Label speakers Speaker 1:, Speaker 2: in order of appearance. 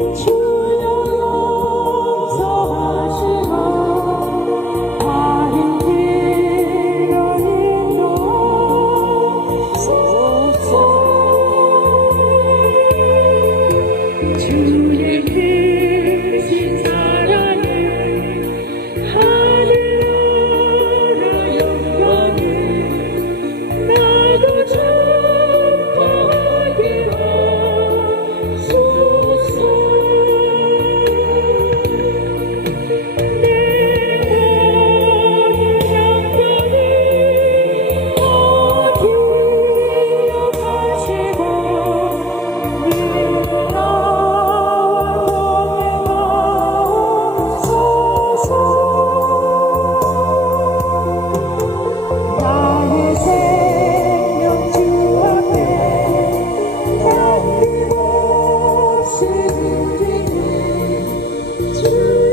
Speaker 1: change. you.